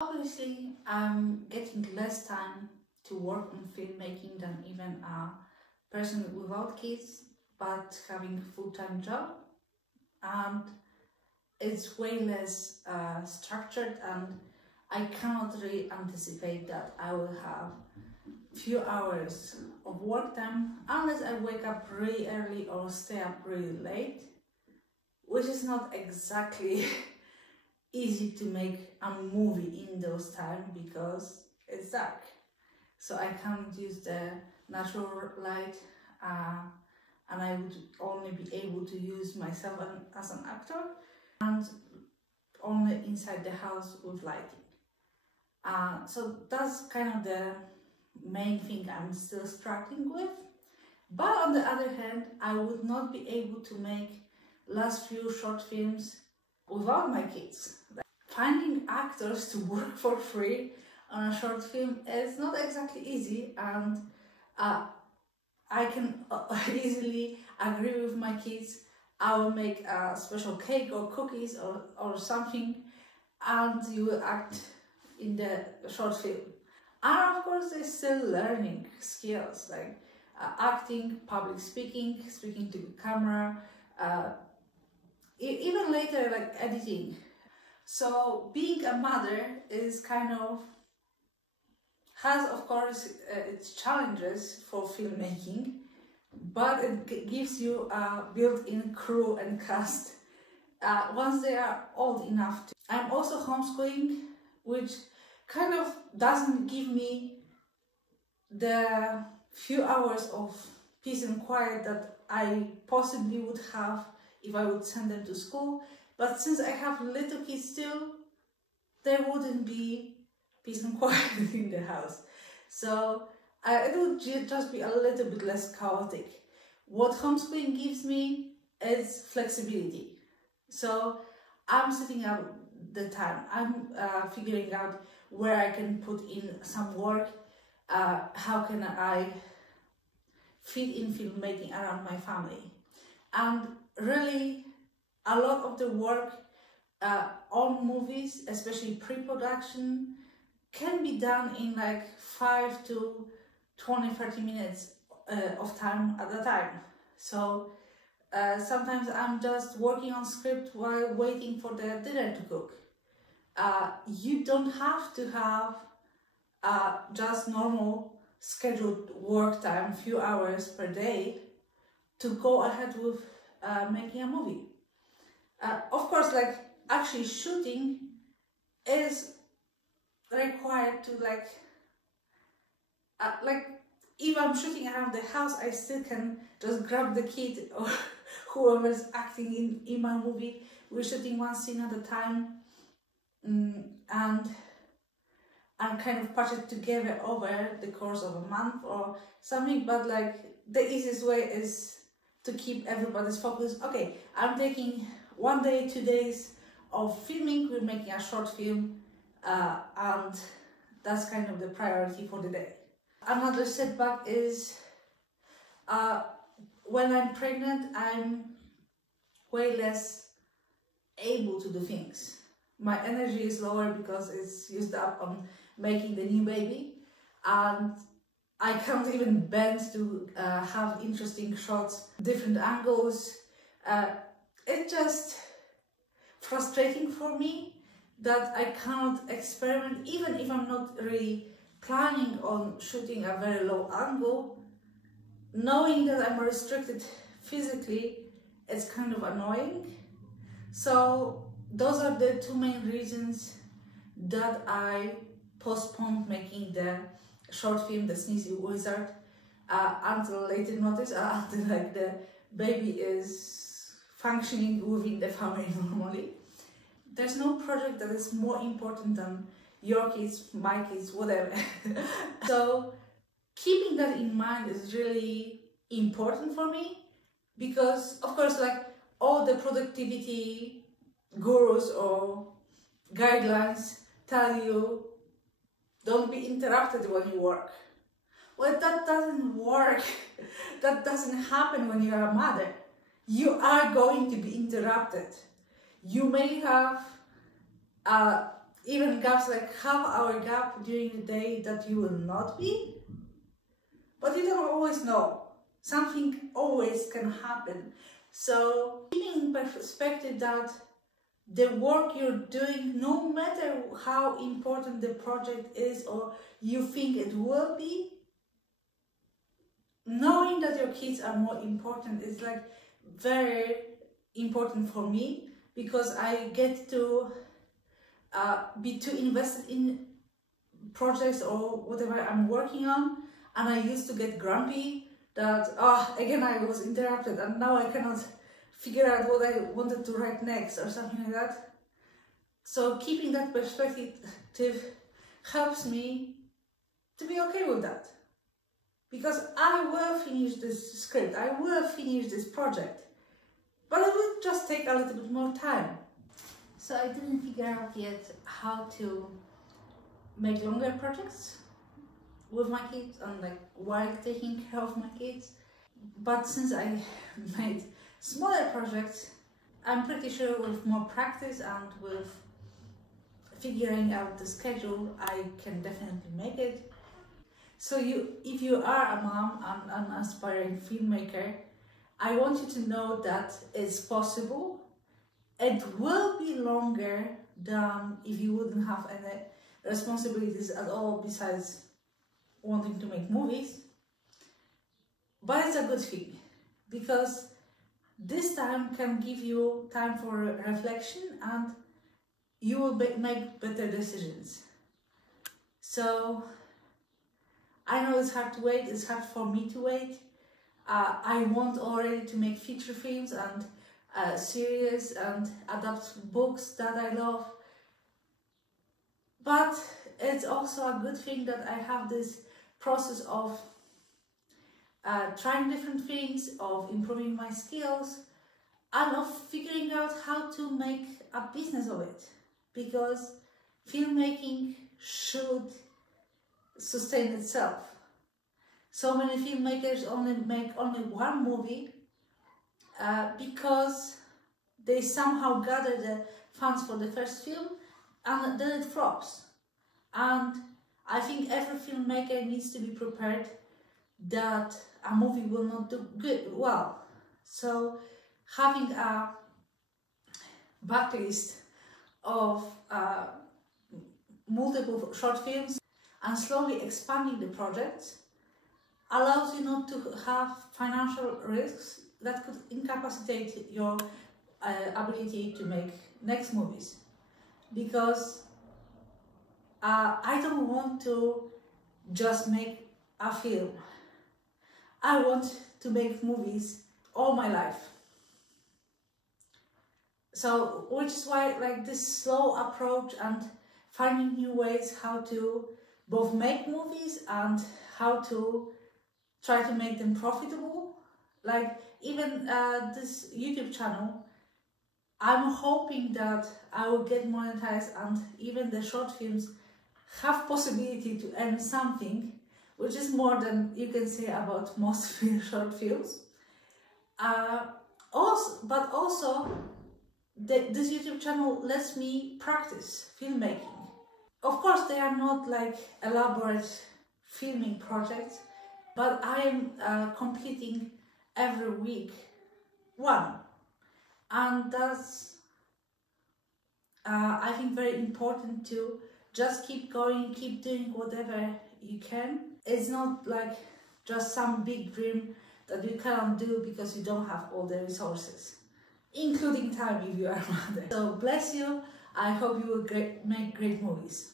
Obviously, I'm getting less time to work on filmmaking than even a person without kids, but having a full-time job, and it's way less structured, and I cannot really anticipate that I will have few hours of work time unless I wake up really early or stay up really late, which is not exactly easy to make a movie in those times because it's dark. So I can't use the natural light, and I would only be able to use myself as an actor and only inside the house with lighting. So that's kind of the main thing I'm still struggling with. But on the other hand, I would not be able to make last few short films without my kids. Finding actors to work for free on a short film is not exactly easy, and I can easily agree with my kids. I will make a special cake or cookies or something, and you will act in the short film. And of course, they're still learning skills like acting, public speaking, speaking to the camera, even later like editing. So being a mother is kind of, has of course its challenges for filmmaking, but it gives you a built-in crew and cast once they are old enough to. I'm also homeschooling, which kind of doesn't give me the few hours of peace and quiet that I possibly would have if I would send them to school. But since I have little kids still, there wouldn't be peace and quiet in the house. So it would just be a little bit less chaotic. What homeschooling gives me is flexibility. So I'm setting up the time. I'm figuring out where I can put in some work. How can I fit in filmmaking around my family? And really, a lot of the work on movies, especially pre-production, can be done in like 5 to 20-30 minutes of time at a time. So sometimes I'm just working on script while waiting for the dinner to cook. You don't have to have just normal scheduled work time, few hours per day, to go ahead with making a movie. Of course, like actually shooting is required to like if I'm shooting around the house, I still can just grab the kid or whoever's acting in my movie. We're shooting one scene at a time, and I'm kind of patch it together over the course of a month or something. But like the easiest way is to keep everybody's focus. Okay, I'm taking 1 day, 2 days of filming, we're making a short film, and that's kind of the priority for the day. Another setback is when I'm pregnant, I'm way less able to do things. My energy is lower because it's used up on making the new baby, and I can't even bend to have interesting shots, different angles. It's just frustrating for me that I cannot experiment, even if I'm not really planning on shooting a very low angle. Knowing that I'm restricted physically, it's kind of annoying. So those are the two main reasons that I postponed making the short film, The Sneezy Wizard, until later notice, until like the baby is functioning within the family normally. There's no project that is more important than your kids, my kids, whatever. So keeping that in mind is really important for me, because of course, like all the productivity gurus or guidelines tell you don't be interrupted when you work. Well, that doesn't work. That doesn't happen when you're a mother. You are going to be interrupted. You may have even gaps like half-hour gap during the day that you will not be. But you don't always know. Something always can happen. So keeping in perspective that the work you're doing, no matter how important the project is or you think it will be, knowing that your kids are more important is like very important for me, because I get to be too invested in projects or whatever I'm working on, and I used to get grumpy that again I was interrupted and now I cannot figure out what I wanted to write next or something like that. So keeping that perspective helps me to be okay with that, because I will finish this script, I will finish this project, but it will just take a little bit more time. So I didn't figure out yet how to make longer projects with my kids and like while taking care of my kids. But since I made smaller projects, I'm pretty sure with more practice and with figuring out the schedule, I can definitely make it. So if you are a mom and an aspiring filmmaker, I want you to know that it's possible. It will be longer than if you wouldn't have any responsibilities at all besides wanting to make movies. But it's a good thing, because this time can give you time for reflection and you will make better decisions. So I know it's hard to wait, it's hard for me to wait. I want already to make feature films and series and adapt books that I love. But it's also a good thing that I have this process of trying different things, of improving my skills, and of figuring out how to make a business of it. Because filmmaking should sustain itself. So many filmmakers make only one movie because they somehow gather the funds for the first film and then it flops. And I think every filmmaker needs to be prepared that a movie will not do well. So having a backlist of multiple short films and slowly expanding the projects allows you not to have financial risks that could incapacitate your ability to make next movies. Because I don't want to just make a film. I want to make movies all my life. So, which is why like this slow approach and finding new ways how to both make movies and how to try to make them profitable. Like even this YouTube channel, I'm hoping that I will get monetized and even the short films have possibility to earn something, which is more than you can say about most short films. But also, this YouTube channel lets me practice filmmaking. Of course, they are not like elaborate filming projects, but I am completing every week one. And that's, I think, very important to just keep going, keep doing whatever you can. It's not like just some big dream that you cannot do because you don't have all the resources, including time if you are a mother. So bless you. I hope you will make great movies.